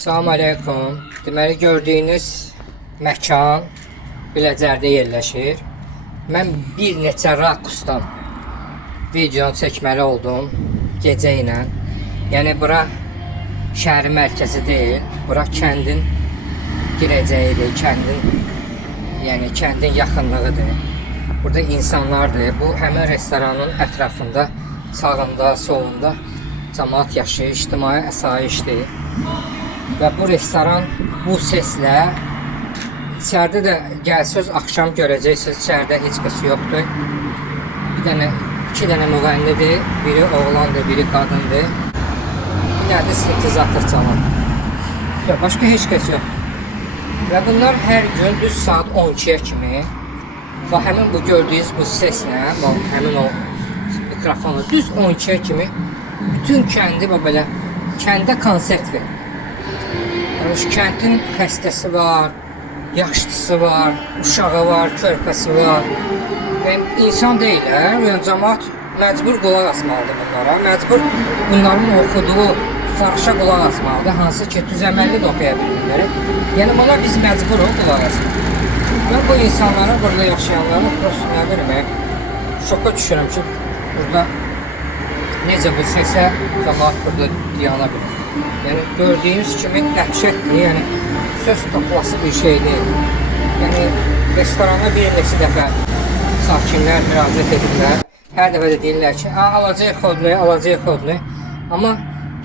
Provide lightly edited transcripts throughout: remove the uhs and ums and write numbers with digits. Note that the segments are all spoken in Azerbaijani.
Salam aleykum. Deməli gördüyünüz məkan Biləcərdə yerləşir. Mən bir neçə rakusdan videonu çəkməli oldum gecə ilə. Yəni bura şəhərin mərkəzi deyil, bura kəndin girəcəyidir, kəndin yaxınlığıdır. Burada insanlardır. Bu həmin restoranın ətrafında, sağında, solunda cəmaət yaşayır, ictimai əsayişdir. Və bu restoran bu seslə içəridə də gəlsəz akşam görəcəksiniz, içəridə heç kəs yoxdur. İki dənə müğənnidir, biri oğlandır, biri qadındır. Bir dənə də sintezator çalan. Başqa heç kəs yoxdur. Və bunlar hər gün düz saat 12-yə kimi həmin bu gördüyünüz bu seslə, həmin o mikrofonu düz 12-yə kimi bütün kəndi belə kəndə konsert verir. Kəndin xəstəsi var, yaşlısı var, uşağı var, körpəsi var. İnsan deyilər, yəni cəmaət məcbur qulaq asmalıdır bunlara, məcbur bunların oxuduğu farşa qulaq asmalıdır, hansı ki düzəməlli də oxuya bilmirlər. Yəni buna biz məcburuq qulaq asmalıdır. Mən bu insanlara, burada yaşayanlara prosto nə bilmək, şoka düşürəm ki, burada necə bu səsə cəmaət burada diyana bilir. Yəni gördüyünüz kimi dəhşətli, yəni söz toplası bir şey deyil. Yəni restorana bir neçə dəfə sakinlər müraciət edirlər. Hər dəfə də deyirlər ki, alacaq xodunu. Amma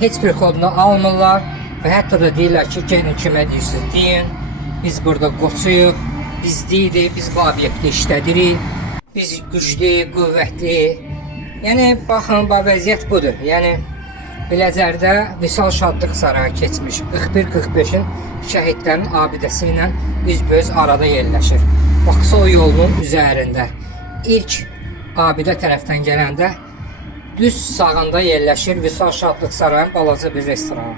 heç bir xodunu almırlar və hətta da deyirlər ki, gəlin kimə deyirsiniz deyin. Biz burada qoçuyuq, biz deyirik, biz bu obyekti işlədirik, biz güclü, qüvvətli. Yəni baxın, vəziyyət budur. Yəni Biləcərdə Vüsal Şadlıq Sarayı keçmiş 41-45-in şəhidlərin abidəsi ilə üzbəüz arada yerləşir. Baksol yolunun üzərində. İlk abidə tərəfdən gələndə düz sağında yerləşir Vüsal Şadlıq Sarayının balaca bir restoranı.